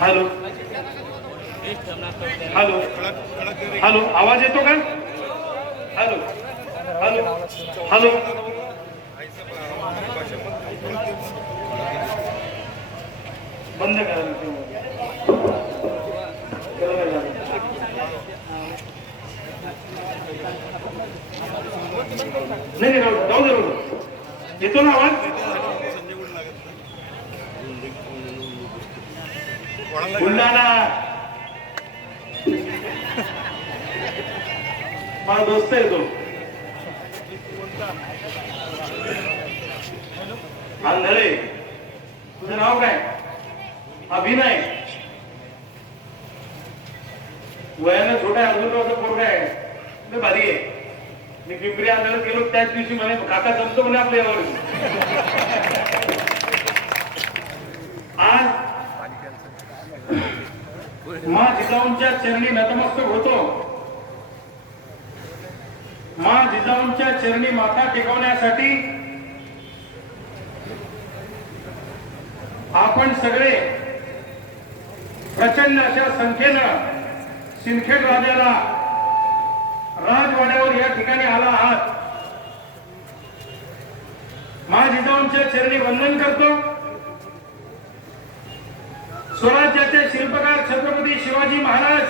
Hello hello hello, आवाज येतो का? हॅलो हॅलो हॅलो, बंद करा. नाही राहू दे, येतो ना आवाज? बुलढाणा माझा दोस्त आहे तो, आंधळे. तुझं नाव काय? अभिनय. वयानं छोटा आहे, अजून पोरगा आहे, भारी आहे. मी पिंपरी आंधळ्यात गेलो त्याच दिवशी म्हणे काका जमतो म्हणे आपल्या यावर. आज माँ जिजाऊंच्या चरणी नतमस्तक होतो. माँ जिजाऊंच्या चरणी माथा टेकवण्यासाठी आपण सगळे प्रचंड अशा संख्येनं सिंदखेड राजाला राजवाड्यावर या ठिकाणी आला आहात. माँ जिजाऊंच्या चरणी वंदन करतो. स्वराज्याचे शिल्पकार छत्रपती शिवाजी महाराज,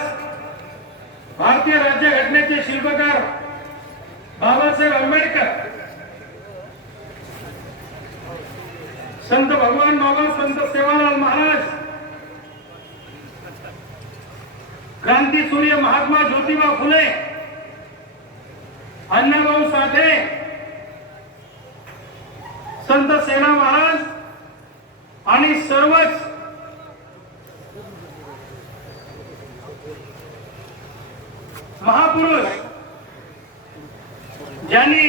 भारतीय राज्यघटनेचे शिल्पकार बाबासाहेब आंबेडकर, संत भगवान बाबा संत सेवालाल महाराज, क्रांती सूर्य महात्मा ज्योतिबा फुले, अण्णाभाऊ साठे, संत सेना महाराज आणि सर्वच महापुरुष ज्यांनी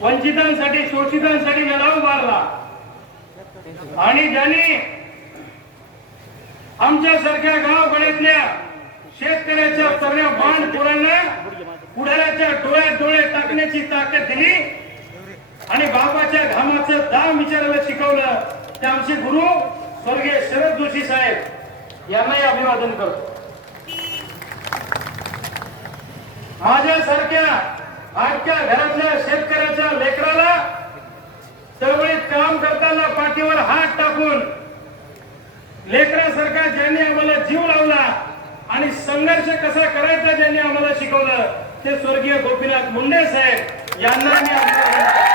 वंचितांसाठी शोषितांसाठी लढा उभारला आणि ज्यांनी आमच्यासारख्या गावगड्यातल्या शेतकऱ्याच्या तरण्या बांधखोरांना पुढाऱ्याच्या डोळ्यात डोळे टाकण्याची ताकद दिली आणि बाबाच्या घामाचं दाम विचारायला शिकवलं, ते आमचे गुरु स्वर्गीय शरद जोशी साहेब यांनाही अभिवादन करतो. माझ्यासारख्या आजच्या घरातल्या शेतकऱ्याच्या लेकराला चळवळीत काम करताना पाठीवर हात टाकून लेकरासारखा ज्यांनी आम्हाला जीव लावला आणि संघर्ष कसा करायचा ज्यांनी आम्हाला शिकवलं, ते स्वर्गीय गोपीनाथ मुंडे साहेब यांना मी अभिवादन करतो.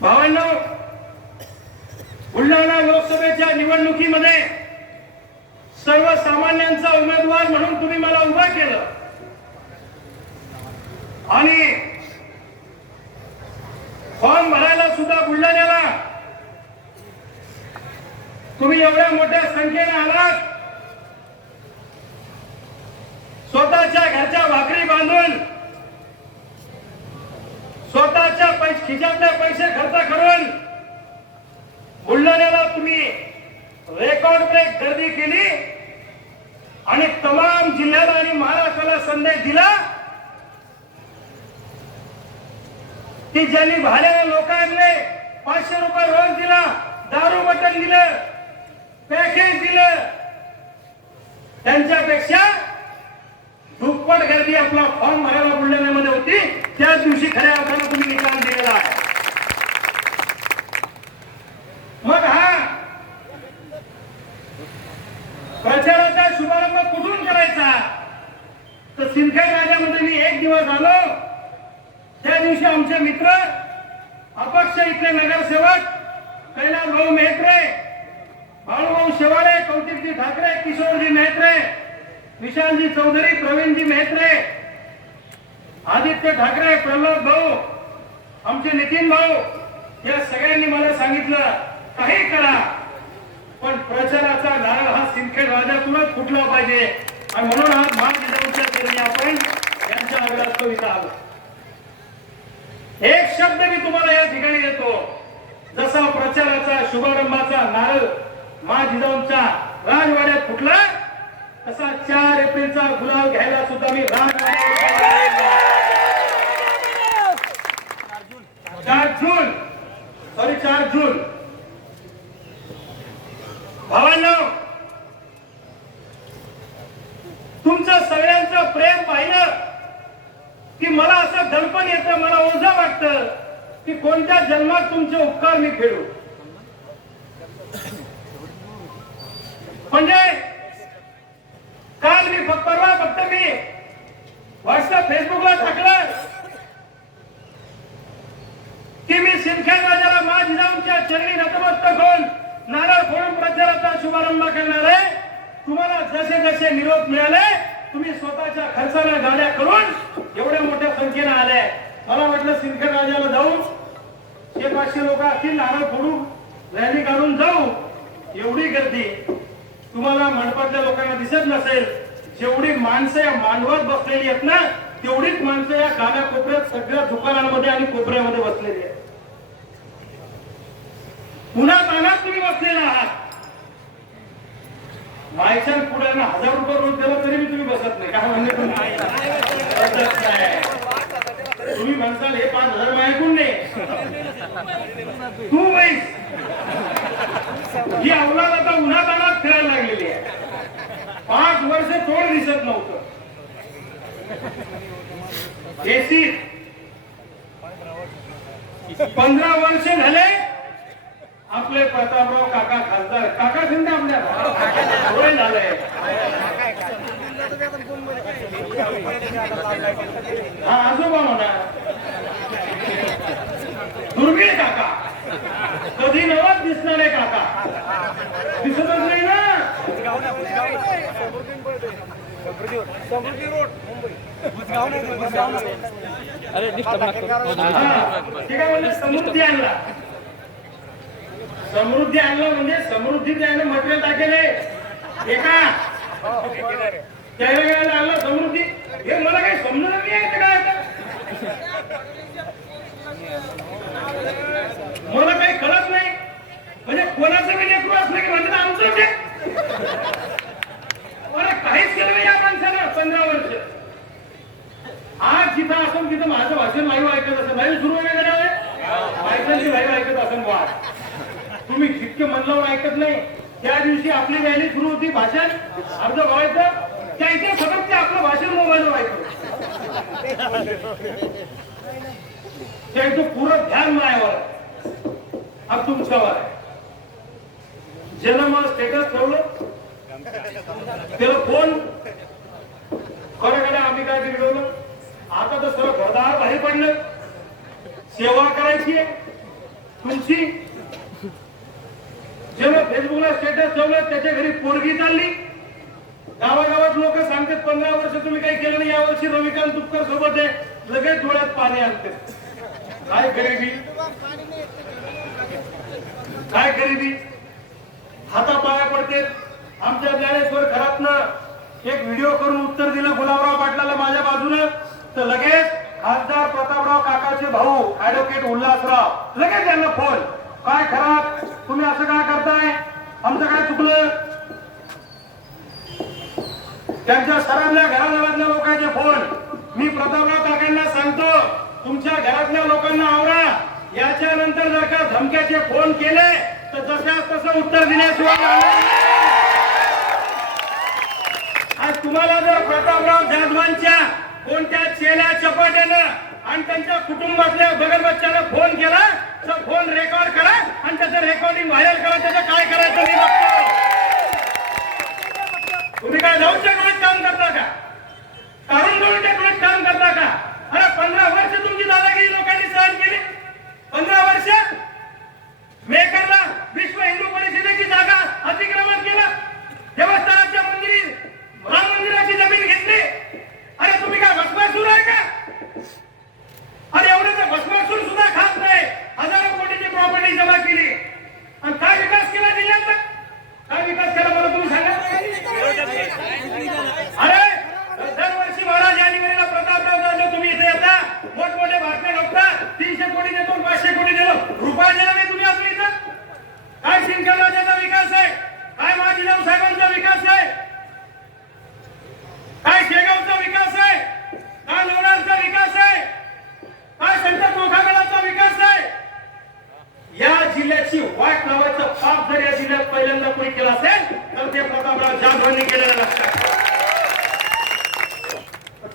भावांनो, बुलढाणा लोकसभेच्या निवडणुकीमध्ये सर्वसामान्यांचा उमेदवार म्हणून तुम्ही मला उभा केलं आणि फॉर्म भरायला सुद्धा बुलढाण्याला तुम्ही एवढ्या मोठ्या संख्येने आलात. स्वतःच्या घरच्या भाकरी बांधून, स्वतःच्या खिशातले पैसे खर्च करून बुलढाण्याला तुम्ही रेकॉर्ड ब्रेक गर्दी केली आणि तमाम जिल्ह्याला आणि महाराष्ट्राला संदेश दिला की ज्यांनी भाड्याला लोक आणले, 500 रुपये रोज दिला, दारू मटण दिलं, पॅकेज दिलं, त्यांच्यापेक्षा दुप्पट गर्दी आपला फॉर्म भरायला बुलढाण्यामध्ये होती. त्याच दिवशी खऱ्या अर्थानं तुम्ही निकाल दिलेला आहे. मग हा प्रचाराचा शुभारंभ कुठून करायचा? तर सिंदखेड राजामध्ये मी एक दिवस आलो. त्या दिवशी आमचे मित्र अपक्ष इथले नगरसेवक कैलास भाऊ मेहत्रे, बाळूभाऊ शेवाळे, कौतिकजी ठाकरे, किशोरजी मेहत्रे, विशालजी चौधरी, प्रवीणजी मेहत्रे, आदित्य ठाकरे, प्रल्हाद भाऊ, आमचे नितीन भाऊ, या सगळ्यांनी मला सांगितलं काही करा पण प्रचाराचा नारळ हा सिंदखेड राजातूनच फुटला पाहिजे आणि म्हणून हा माँ जिजाऊंच्या चरणी आपण यांच्या आग्रहास्तव इथं आलो. एक शब्द मी तुम्हाला या ठिकाणी देतो, जसा प्रचाराचा शुभारंभाचा नारळ माँ जिजाऊंच्या राजवाड्यात फुटला तसा 4 एप्रिलचा गुलाल घ्यायला सुद्धा मी राजवाड्यावर सगळ्यांचं प्रेम पाहिलं की मला असं दडपण येतं, मला ओझं वाटतं की कोणत्या जन्मात तुमचे उपकार मी फेडू. म्हणजे काल मी परवा फक्त मी व्हॉट्सअप फेसबुकला टाकलं की मी सिंदखेड राजाला मा जिजाऊंच्या चरणी नतमस्तक होऊन नारळ फोडून प्रचाराचा शुभारंभ करणार आहे. तुम्हाला जसे जसे निरोप मिळाले तुम्ही स्वतःच्या खर्चाने गाड्या करून एवढ्या मोठ्या संख्येने आले. मला वाटलं सिंदखेड राजाला जाऊन 100-500 लोक असतील, नारळ फोडून रॅली काढून जाऊ. एवढी गर्दी तुम्हाला मंडपातल्या लोकांना दिसत नसेल. जेवढी माणसं या मांडवात बसलेली आहेत ना तेवढीच माणसं या काना कोपऱ्यात सगळ्या दुकानांमध्ये आणि कोपऱ्यामध्ये बसलेली आहेत. पुन्हा तानात तुम्ही बसलेला आहात. मायच्या पुढ्यानं 1000 रुपये रोज दिला तरी मी तुम्ही बसत नाही. काय म्हणजे तुम्ही म्हणसाल हे 5000 मायकून नाही तू बाई ही अवलाद आता उन्हा तानात फिरायला लागलेली आहे. 5 वर्ष तोड दिसत नव्हतं. एसी 15 वर्ष झाले आपले प्रतापराव काका खासदार काका सिंध आपल्या वय झालंय. हा आजोबा म्हणा दुर्गे काका कधी नवाच दिसणारे काका दिसतच नाही ना. अरे ठीक आहे म्हणजे समृद्धी आणला. समृद्धी आणलं म्हणजे समृद्धी त्याने मटेरियल टाकेले एका त्यावेळेला आणलं समृद्धी. हे मला काही समजलं नाही आहे काय आता मला काही कळत नाही. म्हणजे कोणाचं मी लेकरू असलं की म्हणजे आमचं ते मला काहीच केलं नाही या माणसानं 15 वर्ष. आज जिथं असून तिथं माझं भाषण लाईव्ह ऐकत असेल. लाईव्ह सुरू वगैरे भाषणाची लाईव्ह ऐकत असेल. वा तुम्ही जितके म्हणल्यावर ऐकत नाही. त्या दिवशी आपली रॅली सुरू होती भाषण अर्ध व्हायचं त्या इथे सगळं ते आपलं भाषण मोबाईलवर ऐकत त्यांचं पुरं ध्यान मायावर अब तुमच्यावर आहे. जन्म स्टेटस ठेवलं त्याला फोन खरं आम्ही काय बिघडवलं. आता तर सर्व घरदार बाहेर पडलं. सेवा करायची आहे तुमची. जेव्हा फेसबुकला स्टेटस ठेवलं त्याच्या घरी पोरगी चालली. गावागावात लोक सांगतात 15 वर्ष तुम्ही काही केलं नाही. यावर्षी रविकांत तुपकर सोबत आहे. लगेच डोळ्यात पाणी आणते. काय गरिबी काय गरिबी हाता पाया पडते. आमच्या ज्ञानेश्वर खरातनं एक व्हिडिओ करून उत्तर दिलं गुलाबराव पाटलाला माझ्या बाजूनं. तर लगेच खासदार प्रतापराव काकाचे भाऊ ऍडव्होकेट उल्हासराव लगेच त्यांना फोन. काय खरात तुम्ही असं काय करताय. आमचं काय चुकलं. त्यांच्या सरांच्या घराघरातल्या लोकांचे फोन. मी प्रतापराव काकांना सांगतो तुमच्या घरातल्या लोकांना आवरा. याच्यानंतर जर का धमक्याचे फोन केले तर जशास तसं उत्तर दिल्याशिवाय. आज तुम्हाला जर प्रतापराव जाधवांच्या कोणत्या चेल्या चपाट्यानं आणि त्यांच्या कुटुंबातल्या बगल बच्च्याला फोन केला तर फोन रेकॉर्ड करा आणि त्याचं रेकॉर्डिंग व्हायरल करा. त्याचं काय करायचं मी बघतो. तुम्ही काय जाऊच्या डोळ्यात काम करता का. काढून डोळ्याच्या डोळ्यात काम करता का. अरे 15 वर्ष तुमची दादागिरी लोकांनी सहन केली. 15 वर्ष मेकरला विश्व हिंदू परिषदेची जागा अतिक्रमण केलं. देवस्थानाच्या मंदिरी राम मंदिराची जमीन घेतली. अरे तुम्ही काय भस्मासूर आहे का. अरे एवढं तर भस्मासूर सुद्धा खात नाही. हजारो कोटीची प्रॉपर्टी जमा केली आणि काय विकास केला जिल्ह्याचा. काय विकास केला मला तुम्ही सांगा. अरे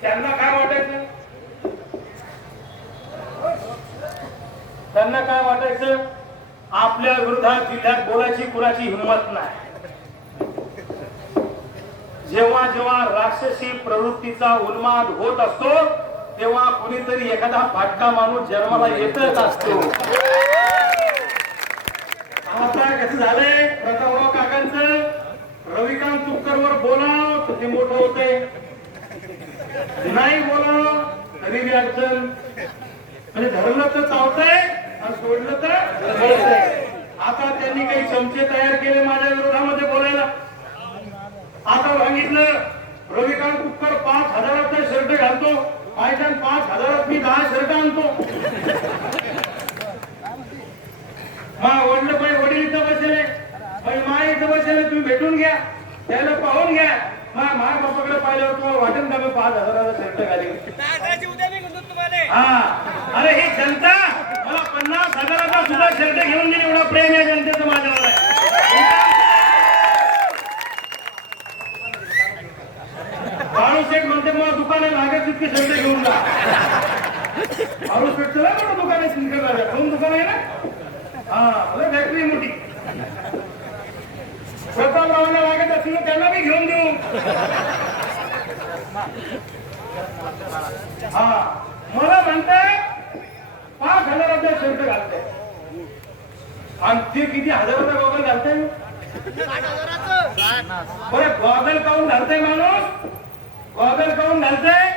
त्यांना काय वाटायचं? त्यांना काय वाटायचं? आपल्या विरोधात जिल्ह्यात बोलायची कुणाची हिंमत नाही. जेव्हा जेव्हा राक्षसी प्रवृत्तीचा उन्माद होत असतो तेव्हा कुणीतरी एखादा फाटका माणूस जन्माला येतच असतो. आता कसं झालंय प्रतापराव काकांचं, रविकांत तुपकरवर बोलाव तर ते मोठं होतंय, नाही बोलाव तरी बी अडचण. म्हणजे धरलं तर चावतंय आणि सोडलं तर बोलतंय. आता त्यांनी काही चमचे तयार केले माझ्या विरोधामध्ये बोलायला. आता सांगितलं रविकांत तुपकर 5,000चा शर्ट घालतो, पायजन 5,000 मी 10 शर्ट आणतो. वडलं पाय वडील इथं बसले, माय इथं बसले, तुम्ही भेटून घ्या, त्याला पाहून घ्या. माय बापाकडे पाहिल्यावर तुम्हाला वाटेल का मी 5,000चा शर्ट घालीन? हा, अरे ही जनता मला 50,000चा सुद्धा शर्ट घेऊन दिली. एवढा प्रेम या जनतेचं माझ्यावर आहे. माणूस एक म्हणते मला दुकाने लागत तितके शर्ट घेऊन जा. माणूस पेट चला मोठं दुकान आहे, सिंधुदुर्गात दोन दुकान आहे ना. हा, फॅक्टरी मोठी. प्रतापरावांना लागत असेल त्यांना मी घेऊन देऊ. हा, मला म्हणताय 5,000चा शर्ट घालताय आणि ते किती हजाराचा गॉगल घालताय? बरं गॉगल काऊन घालताय माणूस? गॉगल काऊन घालताय?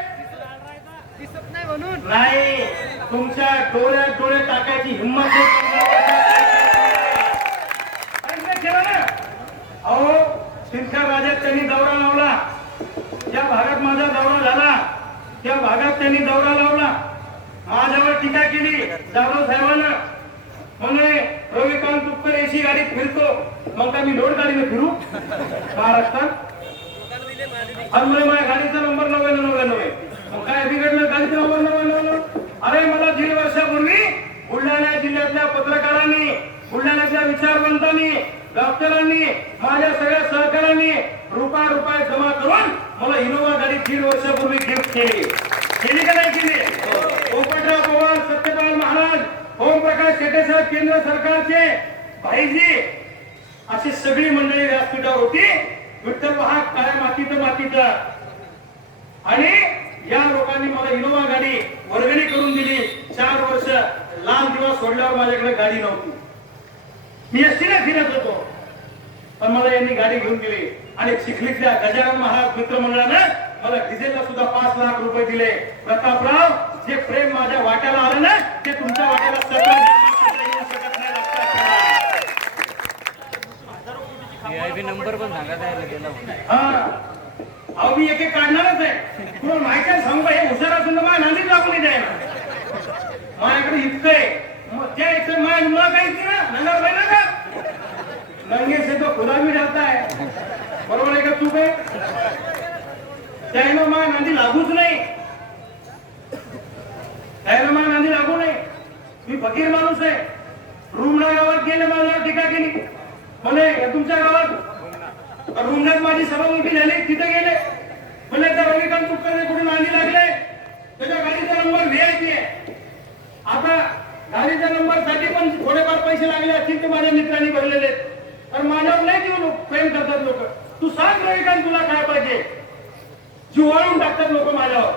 नाही, तुमच्या डोळ्यात डोळे टाकायची हिंमत केलं ना. अहो सिंदखेड राजात त्यांनी दौरा लावला, ज्या भागात माझा दौरा झाला त्या भागात त्यांनी दौरा लावला, माझ्यावर टीका केली जाधव साहेबांना. म्हणे रविकांत तुपकर एसी गाडीत फिरतो, मग काय मी लोड गाडीने फिरू महाराष्ट्रात? आणि म्हणे माझ्या गाडीचा नंबर 9999. मग काय बिघडलं गाडीचा नंबर 9999? अरे मला 1.5 वर्षापूर्वी बुलढाणा जिल्ह्यातल्या पत्रकारांनी, बुलढाण्यातल्या विचारवंतांनी, डॉक्टरांनी, माझ्या सगळ्या सहकाऱ्यांनी रुपये जमा करून मला इनोवा गाडी 1.5 वर्षापूर्वी गिफ्ट केली का नाही केली? पोपटराव पवार, सत्यपाल महाराज, ओमप्रकाश शेटे साहेब, केंद्र सरकारचे भाईजी, अशी सगळी मंडळी व्यासपीठावर होती. विठ्ठल पहा काळ्या मातीत आणि या लोकांनी मला इनोवा गाडी वर्गणी करून दिली. 4 वर्ष लांब दिवस सोडल्यावर माझ्याकडे गाडी नव्हती, मी एसटीने फिरत होतो, पण मला यांनी गाडी घेऊन दिली. आणि चिखलीतल्या गजानन महाराज मित्रमंडळानं मला डिझेलला सुद्धा 5 लाख रुपये दिले. प्रतापराव, जे प्रेम माझ्या वाट्याला आलं ना ते तुमच्या वाट्याला सकत नाही. नंबर पण सांगा. अहो मी एक काढणारच आहे. तुम्हाला माहिती आहे सांगू हे हुशार असून माझ्या नांदीत लागून येत आहे ना. माझ्याकडे इतकंय त्या इथं मला काही ना नंगा पाहिजे का नंगे से तो खुदा भी जाता है. बरोबर आहे का? तू काय त्याला माझ्या नांदी लागूच नाही, त्याला माझ्या नांदी लागू नाही. मी फकीर माणूस आहे. रुमना गावात गेले, माझ्यावर टीका केली. म्हणे तुमच्या गावात रुमण्यात माझी सभा मोठी झाली, तिथे गेले. म्हणजे त्या रविकांत तुपकर कुठे नांदी लागले, त्याच्या गाडीचा नंबर VIP आहे. आता गाडीच्या नंबर साठी पण थोडेफार पैसे लागले असतील ते माझ्या मित्रांनी भरलेले. तर माझ्यावर नाही जीव प्रेम करतात लोक. तू सांग रविकांत तुला काय पाहिजे, जीवाळून टाकतात लोक माझ्यावर.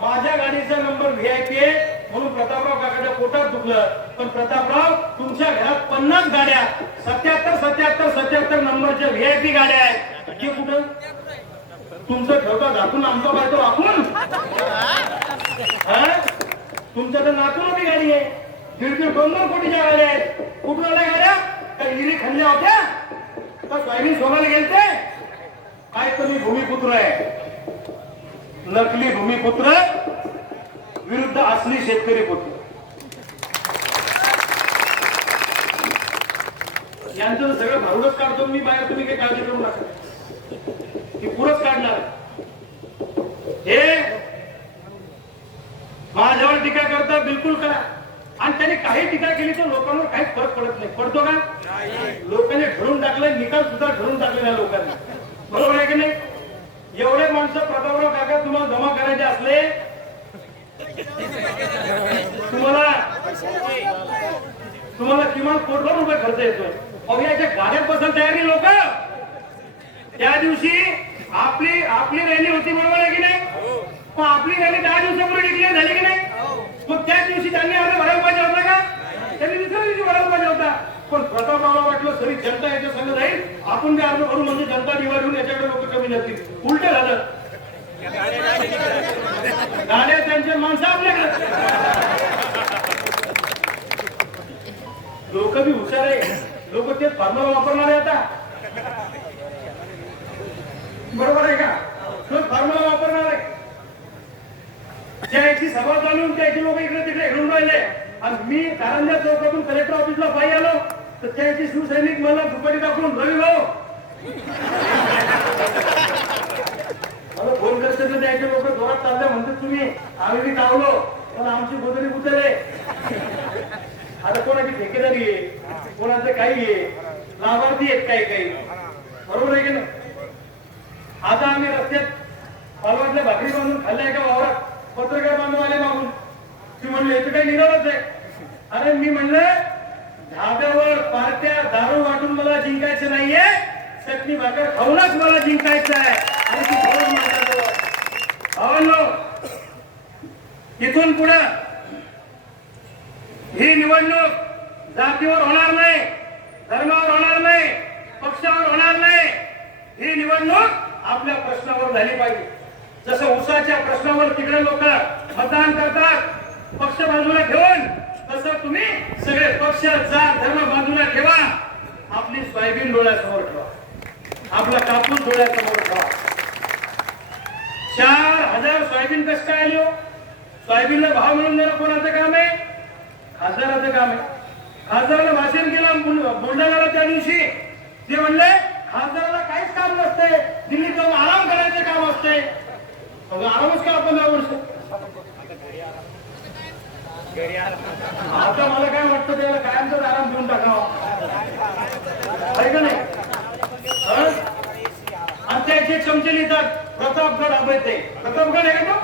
माझ्या गाडीचा नंबर VIP आहे म्हणून प्रतापराव काकाच्या पोटात दुखलं. पण प्रतापराव, तुमच्या घरात 50 गाड्या 77 नंबरच्या VIP गाड्या आहेत. ते कुठं तुमचं ठेवता झाकून आमचा पाहतो आपण. तुमच्या तर नातून बी गाडी आहे. 1.5-2 कोटीच्या गाड्या आहेत. कुठून आल्या गाड्या? काही विहिरी खाल्ल्या होत्या का सोयाबीन सोगायला गेलते काय? तुम्ही भूमिपुत्र आहे. नकली भूमिपुत्र विरुद्ध असली शेतकरी पुत्र. यांचं सगळं भारूडच काढतो मी बाहेर. तुम्ही काही काळजी करू नका, की पुरच काढणार. हे माझ्यावर टीका करता बिलकुल करा. आणि त्यांनी काही टीका केली तर लोकांवर काहीच फरक पडत नाही. पडतो का? लोकांनी ठरवून टाकलंय, निकाल सुद्धा ठरवून टाकलेला लोकांनी. बरोबर आहे की नाही? एवढे माणसं प्रतापराव काका तुम्हाला जमा करायचे असले मध्ये तुम्हाला किमान कोटभर रुपये खर्च येतोय. अहो याच्या गाड्यात बसायला तयारी लोक. त्या दिवशी आपली रॅली होती, बरोबर आहे की नाही? पण आपली रॅली 10 दिवसापूर्वी डिक्लेअर झाली की नाही? मग त्याच दिवशी त्यांनी अर्ज भरायला पाहिजे होता का? त्यांनी दुसऱ्या दिवशी भरायला पाहिजे होता. पण प्रतापरावला वाटलं सरी जनता याच्या संग जाईल, आपण बी अर्ज भरू म्हणजे जनता डिवाइड होऊन याच्याकडे लोक कमी नसतील. उलट झालं. गाड्या त्यांच्या माणसं आपल्याकडे. लोक बी हुशार आहे. लोक तेच फॉर्म्युला वापरणार आहे आता. बरोबर आहे का? तो फॉर्म्युला वापरणार आहे. त्याची सभा चालून त्याची लोक इकडे तिकडे हिडून राहिले. आणि मी कारंजा चौकातून कलेक्टर ऑफिसला पायी आलो तर त्याची शिवसैनिक मला दुपारी टाकून रवी भाऊ मला फोन करते तर त्याचे लोक जोरात चालले म्हणतात तुम्ही आम्ही बी धावलो पण आमची गोदरी उतरले. आता कोणाची ठेकेदारी आहे, कोणाचं काही आहे, लाभार्थी आहेत काही. बरोबर आहे की नाही? आता आम्ही रस्त्यात पालवातल्या भाकरी बांधून खाल्ल्या एका वावरात पत्रकार बांधव आले मागून. ती म्हणले याचं काही निराळच आहे. अरे मी म्हणलं धाब्यावर पार्ट्या दारू वाटून मला जिंकायचं नाहीये, चटणी भाकर खाऊनच मला जिंकायचं आहे. आणि ती खाऊन इथून पुढे ही निवडणूक जातीवर होणार नाही, धर्मावर होणार नाही, पक्षावर होणार नाही. ही निवडणूक आपल्या प्रश्नावर झाली पाहिजे. जसं ऊसाच्या प्रश्नावर तिकडे लोक मतदान करतात पक्ष बाजूला ठेवून, तसं तुम्ही सगळे पक्ष जात धर्म बाजूला ठेवा. आपली सोयाबीन डोळ्यासमोर ठेवा, आपला कापूस डोळ्यासमोर ठेवा. 4000 सोयाबीन कसं काय आली? सोयाबीनला भाव मिळून देणं कोणाचं काम आहे? खासदाराचं काम आहे. खासदाराला भाषण केलं बुलढाण्याला त्या दिवशी. ते म्हणले खासदाराला काहीच काम नसते, दिल्लीत जाऊन आराम करायचं काम असते. आरामच का आपण 10 वर्ष? आता मला काय वाटतं त्याला कायमचाच आराम देऊन टाकावा आहे का नाही? आणि त्याचे चमचे लिहितात प्रतापगड अभयते. प्रतापगड आहे का तो?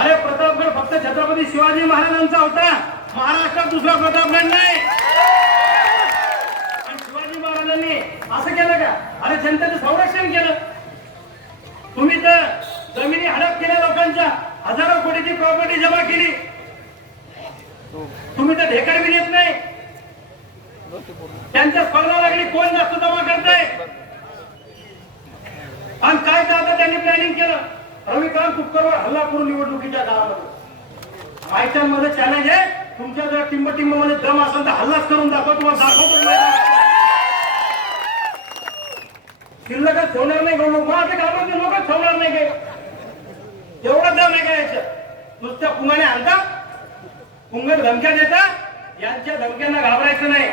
अरे प्रतापगड फक्त छत्रपती शिवाजी महाराजांचा होता. महाराष्ट्रात दुसरा प्रतापगड नाही. आणि शिवाजी महाराजांनी असं केलं का? अरे जनतेचं संरक्षण केलं. तुम्ही तर जमिनी हडप केल्या, लोकांच्या हजारो कोटीची प्रॉपर्टी जमा केली. तुम्ही तर ढेकड बी देत नाही. त्यांच्या स्पर्धा लागली कोण जास्त जमा करताय. आणि काय तर आता त्यांनी प्लॅनिंग केलं रविकांत तुपकरवर हल्ला करून निवडणुकीच्या काळामध्ये. माहित्यांमध्ये चॅलेंज आहे, तुमच्या जर टिंब मध्ये दम असेल तर हल्लाच करून दाखवा. तुम्हाला दाखवतो शिल्लकच ठेवणार नाही. माझ्या गावातले लोकच ठेवणार नाही काय? एवढं दम आहे का याच्यात? नुसत्या पुंगाने आणता, पुंगट धमक्या देता. यांच्या धमक्यांना घाबरायचं नाही.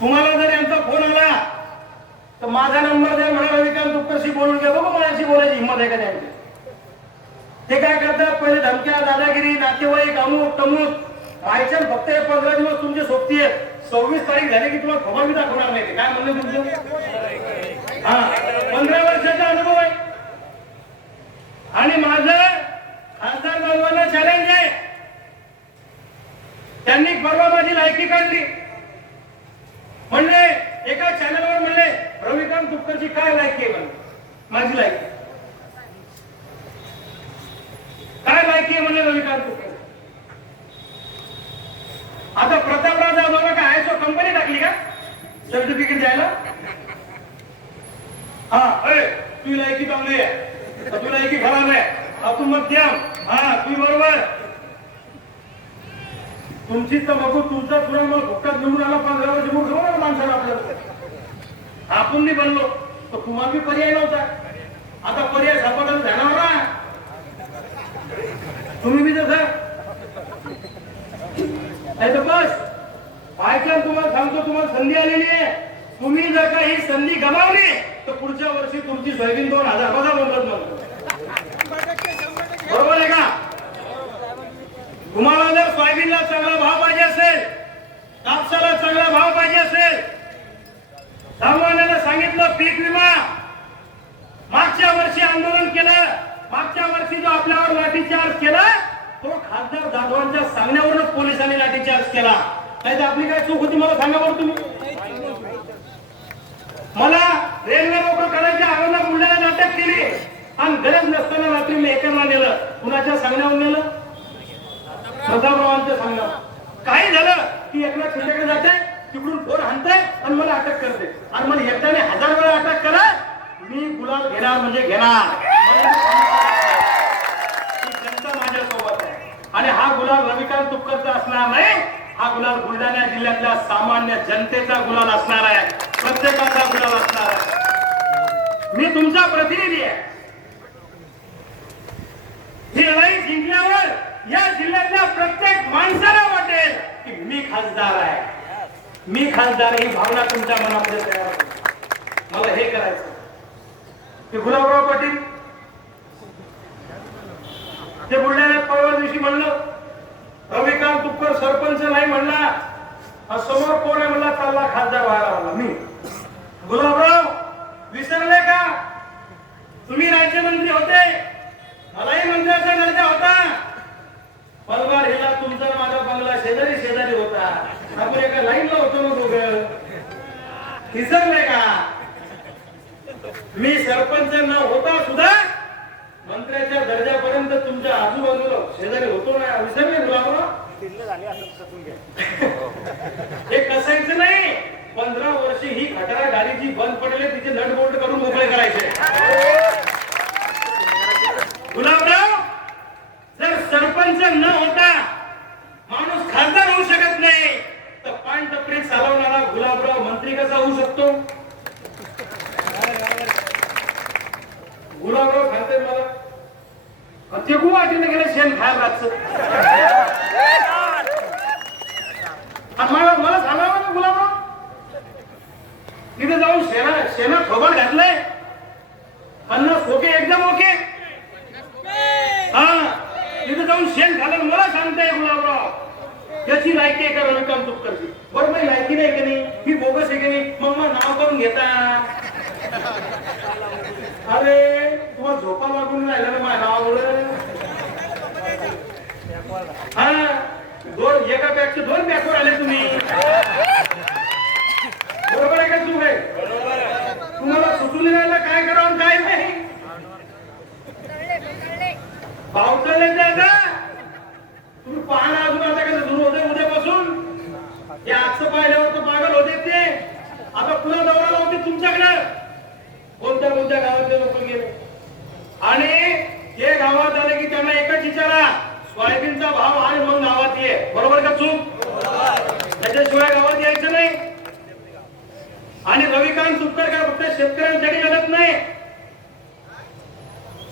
तुम्हाला जर यांचा फोन आला तर माझा नंबर द्या, म्हणा रविकांत तुपकरशी बोलून घ्या, बघू माझ्याशी बोलायची हिंमत आहे का त्यांची. ते काय करतात, पहिले धमक्या, दादागिरी, नातेवाईक, अमुक तमुक. माहिती फक्त हे 15 दिवस तुमची सोबती आहे. 26 तारीख झाली की तुम्हाला खबर बी दाखवणार नाही. काय म्हणलं तुमचं? हा 15 वर्षाचा अनुभव आहे. आणि माझं खासदार बांधवांना चॅलेंज आहे. त्यांनी परवा माझी लायकी काढली. म्हणले एका चॅनलवर म्हणले रविकांत तुपकरची काय लायकी आहे? म्हणले माझी लायकी काय लायकी आहे म्हणले रविकांत तुपकर. आता प्रतापराव जाधवला काय आयसो कंपनी टाकली का सर्टिफिकेट द्यायला? हा तुझी लायकी चांगली आहे, तुझी लायकी खराब आहे, तू मध्यम, हा तू बरोबर. तुमची तर बघू तुमचा तुला मग भुक्कात निवडून आला 15 वर्ष मूर्ख ना माणसाला. आपल्याला आपण नाही बनलो तर तुम्हाला बी पर्याय नव्हता. आता पर्याय सापडायला जाणार ना तुम्ही बी तसं नाही तर बस. बायचान्स तुम्हाला सांगतो, तुम्हाला संधी आलेली आहे. तुम्ही जर का ही संधी गमावली तर पुढच्या वर्षी तुमची सोयाबीन 2000 बघा बोलत म्हणतो. बरोबर आहे का? तुम्हाला जर सोयाबीनला चांगला भाव पाहिजे असेल, कापसाला चांगला भाव पाहिजे असेल, सामान्याला सांगितलं पीक विमा. मागच्या वर्षी आंदोलन केलं, मागच्या वर्षी जो आपल्यावर लाठीचार्ज केला तो खासदार जाधवांच्या सांगण्यावरूनच पोलिसांनी लाठीचार्ज केला. नाही तर आपली काय चूक होती मला सांगा बरं तुम्ही. मला रेल्वे रोको करायच्या अगोदर बुलढाण्यात अटक केली आणि गरज नसताना रात्री मी एकाला नेलं. कुणाच्या सांगण्यावर नेलं? प्रतापरावांच्या सांगण्यावर. काही झालं की एकनाथ शिंदेकडे जाते, तिकडून फोन हाणते आणि मला अटक करते. आणि मला एकट्याने 1000 वेळा अटक करा, मी गुलाल घेणार म्हणजे घेणार. जनता माझ्यासोबत आहे आणि हा गुलाल रविकांत तुपकरचा असणार नाही. हा गुलाल बुलढाणा जिल्ह्यातल्या सामान्य जनतेचा गुलाल असणार आहे, प्रत्येकाचा गुलाल असणार आहे. मी तुमचा प्रतिनिधी आहे. ही लढाई जिंकल्यावर या जिल्ह्यातल्या प्रत्येक माणसाला वाटेल की मी खासदार आहे, मी खासदार. ही भावना तुमच्या मनामध्ये तयार होईल. मला हे करायचं. ते गुलाबराव पाटील ते बुलढाण्यात परवा दिवशी म्हणलं रविकांत तुपकर सरपंच नाही म्हणला, समोर कोण आहे म्हणला, चालला खासदार व्हायला म्हणला. मी गुलाबराव विसरले का? तुम्ही राज्यमंत्री होते, मलाही मंत्र्याचा दर्जा होता. पलवार हिला तुमचा माझा बंगला शेजारी शेजारी होता. आपण एका लाईनला होतो ना दोघं. विसरले का? मी सरपंच न होता सुद्धा मंत्र्याच्या दर्जापर्यंत तुमच्या आजूबाजूला शेजारी होतो ना. विसरले गुलाबराव? हे कसायचं नाही. 15 वर्षी ही खटारा गाडी जी बंद पडले तिचे नट बोल्ट करून मोकळे करायचे. गुलाबराव जर सरपंच न होता माणूस खासदार होऊ शकत नाही, तर पानटपरी चालवणारा गुलाबराव मंत्री कसा होऊ शकतो? गुलाबराव सांगते मला ते गुवाहाटीने गेले शेण खायला रातचं. मला सांगावं ना गुलाबराव, तिथे जाऊन शेणात खोबा घातलंय 50 ओके एकदम ओके. हा तिथे जाऊन शेण खाल्लं मला सांगताय गुलाबराव याची लायकी आहे का रविकांत तुपकरची? बरं माझी लायकी नाही की नाही, मी बोगस आहे की नाही, मग मला नाव करून घेता. अरे तुम्हाला झोपा लागून राहिला ना माझ्या नावावर. हा एका बॅगचे 2 बॅगवर आले तुम्ही. बरोबर आहे का? चूक आहे? तुम्हाला सुचून राहिला काय करावं काय नाही. पावसाळ्यात आता तुम्ही पाहणं अजून आता कसं सुरू होते उद्यापासून. हे आजचं पाहिल्यावर तर पागल होते ते. आता पुन्हा दौरा लावते तुमच्याकडे. कोणत्या कोणत्या गावातले लोक गेले आणि ते गावात आले की त्यांना एकच विचारा, सोयाबीनचा भाव आणि मग गावात ये. बरोबर का चूक? त्याच्याशिवाय गावात यायचं नाही. आणि रविकांत तुपकर काय फक्त शेतकऱ्यांसाठी लढत नाही.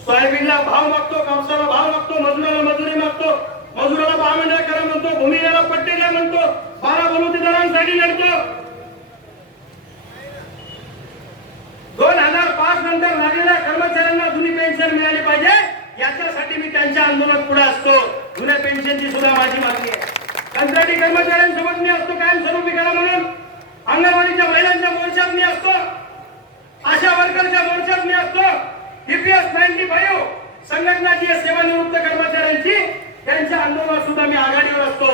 सोयाबीनला भाव मागतो, कापसाला भाव मागतो, मजुराला मजुरी मागतो, मजुराला 12 महिने करा म्हणतो, भूमिहीला पट्टे द्या म्हणतो, 12 बलुतेदारांसाठी लढतो. 2005 नंतर लागलेल्या कर्मचाऱ्यांना जुनी पेन्शन मिळाली पाहिजे, याच्यासाठी मी त्यांच्या आंदोलनात पुढे असतो. जुन्या पेन्शनची सुद्धा माझी मागणी आहे. कंत्राटी कर्मचाऱ्यांसोबत मी असतो, कायमस्वरूपी करा म्हणून. अंगणवाडीच्या महिलांच्या मोर्चात मी असतो, आशा वर्करच्या मोर्चात मी असतो. EPS 95 संघटनाची सेवानिवृत्त कर्मचाऱ्यांची त्यांच्या आंदोलनात सुद्धा मी आघाडीवर असतो.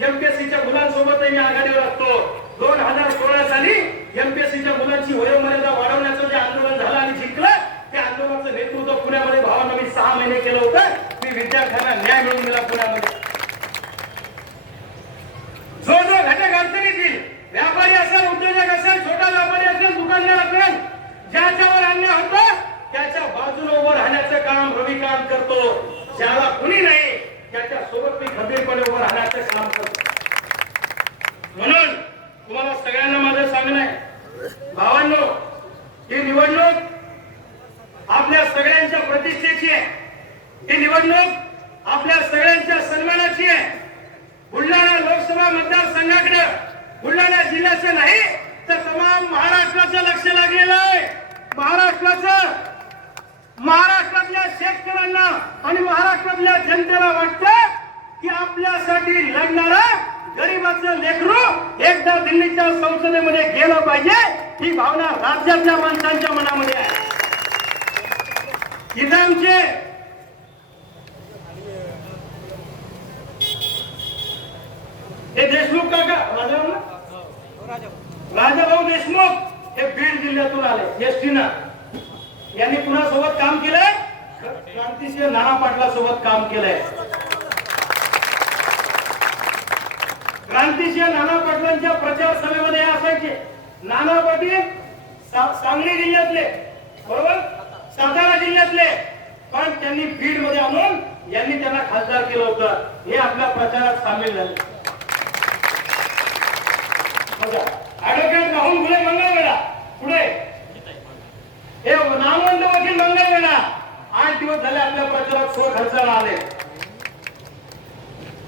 MPSCच्या मुलांसोबतही मी आघाडीवर असतो. 2016 साली MPSCच्या मुलांची वयोमर्यादा वाढवण्याचं जे आंदोलन झालं आणि जिंकलं, त्या आंदोलनाचं नेतृत्व पुण्यामध्ये भावांना मी 6 महिने केलं होतं. मी विद्यार्थ्यांना न्याय मिळवून दिला पुण्यामध्ये. जो घटक अडचणीतील व्यापारी असेल, उद्योजक असेल, छोटा व्यापारी असेल, दुकानदार असेल, ज्याच्यावर अन्याय होतो त्याच्या बाजूने उभं राहण्याचं काम रविकांत करतो. ज्याला कुणी नाही त्याच्या सोबत मी खंबीरपणे उभं राहण्याचं काम करतो. म्हणून तुम्हाला सगळ्यांना माझं सांगणं आहे, भावांनो, ही निवडणूक आपल्या सगळ्यांच्या प्रतिष्ठेची आहे. ही निवडणूक आपल्या सगळ्यांच्या सन्मानाची आहे. बुलढाणा लोकसभा मतदारसंघाकडे बुलढाणा जिल्ह्याचं नाही तर तमाम महाराष्ट्राचं लक्ष लागलेलं आहे. महाराष्ट्रातल्या शेतकऱ्यांना आणि महाराष्ट्रातल्या जनतेला वाटतं की आपल्यासाठी लढणारा गरीबाचं लेकरू एकदा दिल्लीच्या संसदेमध्ये गेलं पाहिजे. ही भावना राज्यातल्या माणसांच्या मनामध्ये आहे. इथं आमचे जिल्ह्यातून आले एसटीनं. यांनी कुणासोबत काम केलंय? क्रांतिसिंह नाना पाटला सोबत काम केलंय. क्रांतिसिंह नाना पाटलांच्या प्रचार सभेमध्ये असायचे. नाना पाटील सांगली जिल्ह्यातले, बरोबर, सातारा जिल्ह्यातले, पण त्यांनी बीड मध्ये आणून यांनी त्यांना खासदार केलं होतं. हे आपल्या प्रचारात सामील झाले. ऍडव्होकेट राहुल घुले मंगळवेढा, पुढे हे नामवंत वकील मंगळवेढा 8 दिवस झाले आपल्या प्रचारात खर्चाला आले.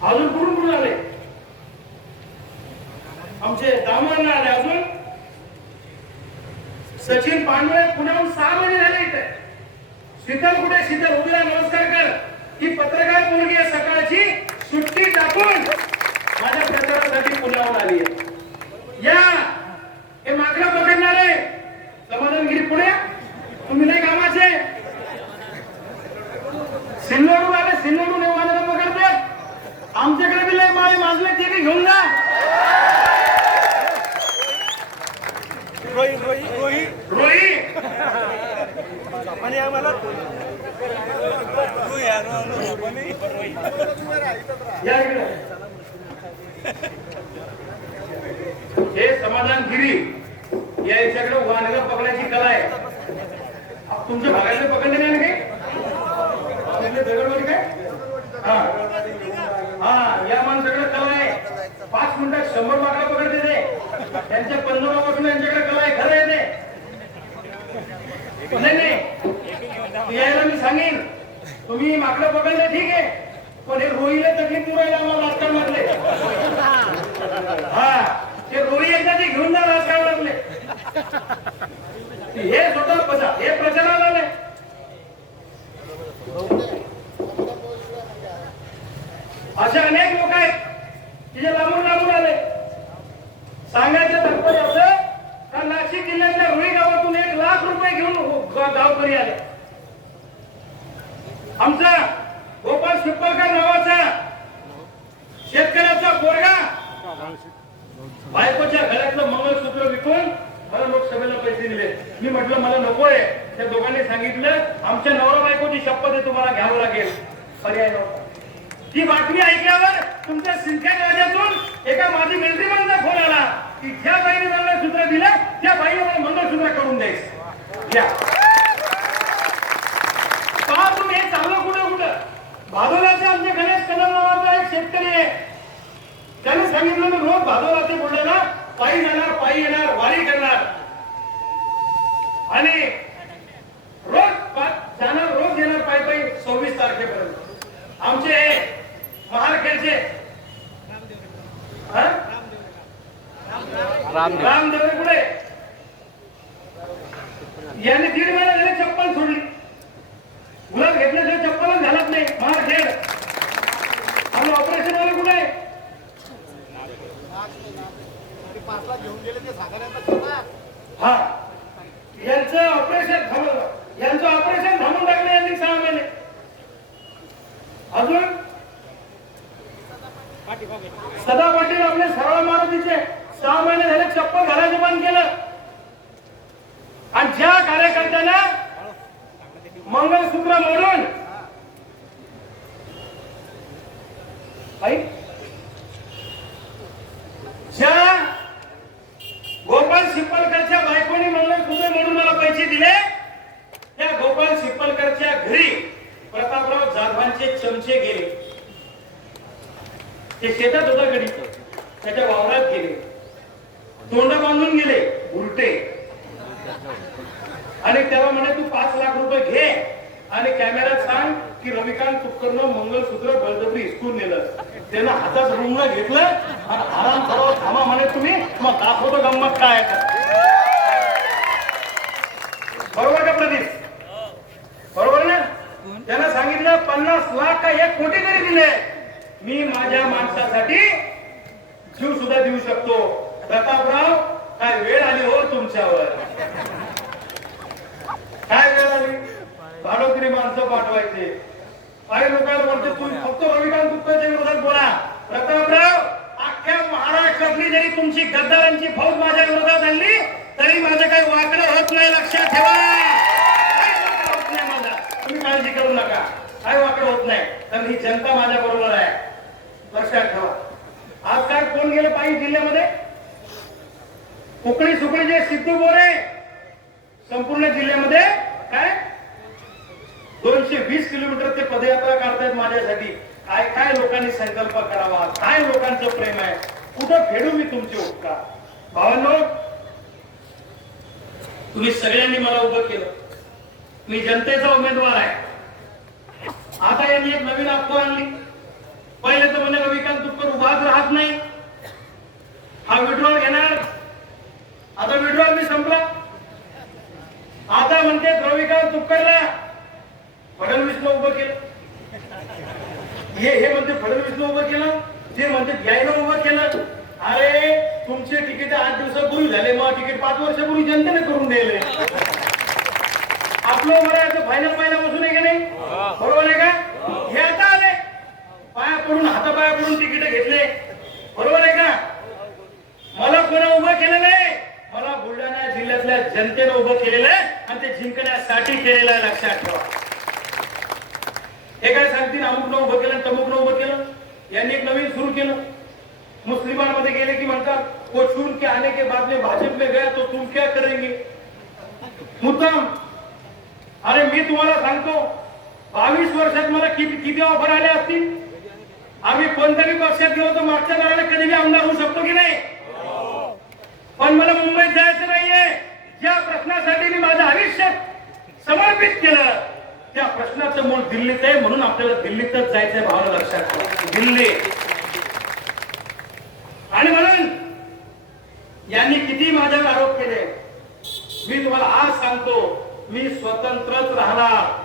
अजून कुठून कुठून आले? आमचे दामण आले. अजून सचिन पांडवे पुण्याहून 6 महिने झाले इथे. शीतल कुठे? शीतल उद्या नमस्कार कर. ही पत्रकार मुलगी आहे, सकाळची सुट्टी टाकून माझ्या प्रचारासाठी पुण्याहून आली आहे. या हे माकडं पकडणारे समाधानगिरी पुणे, तुम्ही नाही कामाचे. सिल्लोडून आले, सिल्लोडून हे वाजलं पकडते. आमच्याकडे बी लय माळे माजले, ते बी घेऊन जा. रोही आणि आम्हाला हे समाधानगिरी याच्याकडे वानगा पकडायची कला आहे. तुमच्या भागातले पकडले नाही ना काही दगडमध्ये काय? हा या माणसाकडे कला आहे. 5 मिनिटात 100 माकडं पकडते ते. त्यांच्या 15 पासून यांच्याकडे कला आहे. खरं आहे ते. नाही यायला मी सांगेन, तुम्ही माकडं पकडले ठीक आहे, पण हे रोहीला तकलीफ पुरायला आम्हाला राजकारणातले. हा ते रोही एकदा ते घेऊन जा राजकारणातले. हे स्वतः बसा, हे प्रचाराला आले. असे अनेक लोक आहेत की जे लांबून लांबून आले. सांगायचं तात्पर्य असं का नाशिक जिल्ह्यातल्या रोही गावातून 1 लाख रुपये घेऊन गावकरी आले. आमचा गोपाळ शिप्पळकर नावाचा शेतकऱ्याचा पोरगा बायकोच्या घरातलं मंगळसूत्र विकून मला लोकसभेला पैसे दिले. मी म्हटलं मला नकोय. त्या दोघांनी सांगितलं आमच्या नवरा बायकोची शपथ आहे, तुम्हाला घ्यावं लागेल. पर्याय नव्हता. ही बातमी ऐकल्यावर तुमच्या सिंदखेड राज्यातून एका माझी मिलिटरीमॅनचा फोन आला की ज्या बाईने मंगळसूत्र दिलं त्या बाईने मला मंगळसूत्र करून द्यायचं. या पहा तुम्ही हे चाललं कुठं कुठं. भादोल्याचे आमचे गणेश कदम नावाचा एक शेतकरी आहे. त्याने सांगितलं मी रोज भादोला ते बोललेला पायी जाणार, पायी येणार, वारी करणार आणि रोज जाणार, रोज येणार पायी पायी 26 तारखेपर्यंत. आमचे हे महारखेडचे रामदेव कुठे यांनी 1.5 महिना झाले चप्पल सोडली. गुलाब घेतल्याशिवाय चप्पलच घालत नाही. महारखेड आणि ऑपरेशन वाले कुठे? हा यांचं ऑपरेशन थांबून टाकलं यांनी 6 महिने. अजून सदा पाटील आपले सरळ मारुतीचे 6 महिने झाले चप्पल घालायचं बंद केलं. आणि ज्या कार्यकर्त्यांना मंगळसूत्र मोडून ज्या गोपाळ शिप्पळकरच्या बायकोनी मंगळसूत्र मोडून मला पैसे दिले, त्या गोपाळ शिप्पळकरच्या घरी प्रतापराव जाधवांचे चमचे गेले. ते शेतात होता गडी, त्याच्या वावरात गेले, तोंड बांधून गेले उलटे आणि त्याला म्हणे तू 5 लाख रुपये घे आणि कॅमेऱ्यात सांग की रविकांत तुपकरनं मंगळसूत्र बळजबरी हिसकून नेलं. त्यानं हातात रुंगण घेतलं आणि आराम करावं थांबा म्हणे तुम्ही, मग दाखवतो गंमत काय. बरोबर का प्रदीप? बरोबर ना? त्यानं सांगितलं 50 लाख का 1 कोटी तरी दिले, मी माझ्या माणसासाठी जीव सुद्धा देऊ शकतो. प्रतापराव काय वेळ आली हो तुमच्यावर, काय वेळ आली. भाडोत्री माणसं पाठवायचे. काही लोकांना म्हणते तुम्ही फक्त रविकांत तुपकरच्या विरोधात बोला. प्रतापराव अख्ख्या महाराष्ट्रातली जरी तुमची गद्दारांची फौज माझ्या विरोधात आणली तरी माझं काही वाकडं होत नाही, लक्षात ठेवा. काही वाकडं होत नाही माझं, तुम्ही काळजी करू नका. काही वाकडं होत नाही, कारण ही जनता माझ्या बरोबर आहे, लक्षात ठेवा. आज काय कोण गेलं पाहिजे जिल्ह्यामध्ये? कोकणी सुकणी जे सिद्धू बोरे संपूर्ण जिल्ह्यामध्ये काय 220 किलोमीटर ते पदयात्रा काढतायत माझ्यासाठी. काय काय लोकांनी संकल्प करावा, काय लोकांचं प्रेम आहे. कुठं फेडू मी तुमचे उपकार? भावांनो, तुम्ही सगळ्यांनी मला उभं केलं. मी जनतेचा उमेदवार आहे. आता यांनी एक नवीन अफवा आणली. पहिले तर म्हणे रविकांत तुपकर उभाच राहत नाही, हा विड्रॉल घेणार. आता विड्रॉल मी संपला. आता म्हणते रविकांत तुपकरला फडणवीसला उभं केलं. हे म्हणते फडणवीसला उभं केलं, ते म्हणते यायला उभं केलं. अरे तुमचे तिकीट 8 दिवसापूर्वी झाले, मग तिकीट 5 वर्षापूर्वी जनतेने करून दिले. आपलं उभं फायनल पहिल्यापासून आहे की नाही? बरोबर आहे का? हे आता आले पाया पडून, हातापाया पडून तिकीट घेतले, बरोबर आहे का? मला कोणा उभं केलं नाही, मला बुलढाणा जिल्ह्यातल्या जनतेनं उभं केलेलं आहे आणि ते जिंकण्यासाठी केलेलं आहे, लक्षात ठेवा. हे काय सांगतील अमुकनं उभं केलं, तमुकनं उभं केलं. यांनी एक नवीन सुरू केलं. मुस्लिमांमध्ये गेले की म्हणतात वो चुन के आने के बाद में भाजप में गया तो तुम क्या करेंगे? मुद्दाम. अरे मी तुम्हाला सांगतो, 22 वर्षात मला किती ऑफर आले असतील. आम्ही कोणत्याही पक्षात गेलो तर मागच्या दाराला कधी आमदार होऊ शकतो की नाही? पण मला मुंबईत जायचं नाहीये. ज्या प्रश्नासाठी मी माझं आयुष्य समर्पित केलं, त्या प्रश्नाचं मूळ दिल्लीत आहे, म्हणून आपल्याला दिल्लीतच जायचंय. भावना लक्षात ठेवा, दिल्ली. आणि म्हणून यांनी किती माझ्यावर आरोप केले, मी तुम्हाला आज सांगतो, मी स्वतंत्रच राहणार.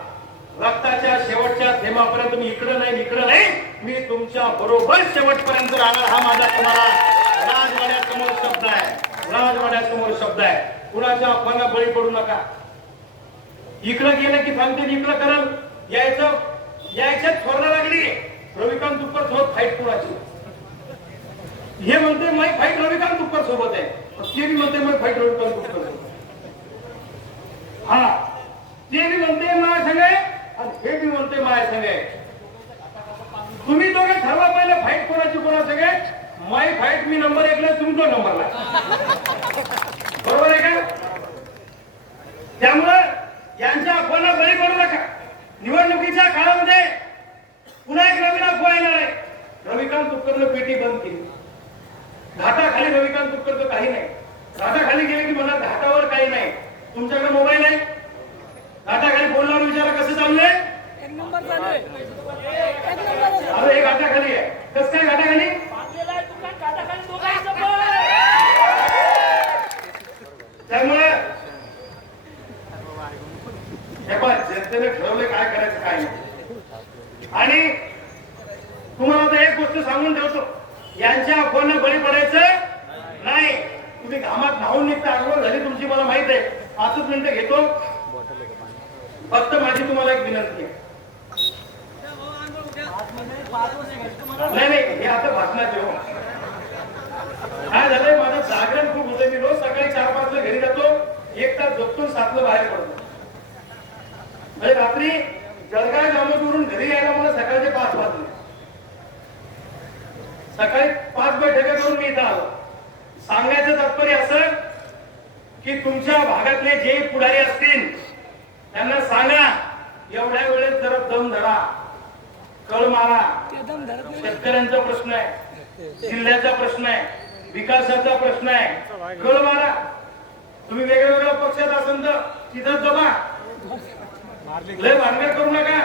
रक्ताच्या शेवटच्या थेंबापर्यंत मी इकडं नाही, मी तुमच्या बरोबर शेवटपर्यंत राहणार. हा माझा तुम्हाला राजवाड्यासमोर शब्द आहे, राजवाड्यासमोर शब्द आहे. कुणाच्या अफवांना बळी पडू नका. इकडं गेलं की सांगते इकडं करल, यायच्यात थोरला लागली. रविकांत तुपकर सोबत फाईट कुणाची? हे म्हणते माई फाईट रविकांत तुपकर सोबत आहे, ते बी म्हणते माई फाईट रविकांत तुपकर सोबत. हा, ते बी म्हणते माय संगे आणि हे बी म्हणते माय संगे. तुम्ही दोघे ठरवा पहिले फाईट कोणाची कोणा संगे. माई फाईट मी नंबर 1 ला, तुम्ही 2 नंबरला, बरोबर आहे का? त्यामुळे यांच्या अफवांना बळी पडू नका. निवडणुकीच्या काळामध्ये पुन्हा एक नवीन अफवा येणार आहे. रविकांत तुपकरनं पेटी बंद केली. घाटाखाली रविकांत तुपकरचं काही नाही. घाटाखाली गेले की म्हणा घाटावर काही नाही. तुमच्याकडे मोबाईल आहे, घाटाखाली बोलणार विचारा कसं चालू आहे? 1 नंबर चालू आहे. अरे हे घाटाखाली आहे, कसं काय घाटाखाली? त्यामुळे जनतेने ठरवले काय करायचं काय नाही. आणि तुम्हाला आता एक गोष्ट सांगून ठेवतो, यांच्या अफवांना बळी पडायचं नाही. तुम्ही घामात न्हावून निघता, आंघोळ झाली तुमची, मला माहित आहे. 5 मिनिटं घेतो. फक्त माझी तुम्हाला एक विनंती आहे. नाही, हे आता भाषणाचे हो. काय झालंय, माझं जागरण खूप होतंय. मी रोज सकाळी 4-5 ला घरी जातो, 1 तास झोपतो, 7 ला बाहेर पडतो. म्हणजे रात्री जळगाव जामोदवरून घरी यायला मला सकाळचे 5 वाजले. सकाळी 5 बैठका करून मी इथं आलो. सांगायचं तात्पर्य असं की तुमच्या भागातले जे पुढारी असतील त्यांना सांगा, एवढ्या वेळेत जरा दम धरा, कळ मारा. शेतकऱ्यांचा प्रश्न आहे, जिल्ह्याचा प्रश्न आहे, विकासाचा प्रश्न आहे, कळ मारा. तुम्ही वेगवेगळ्या पक्षात असेल तर तिथंच जमा, लय भांडण करू नका.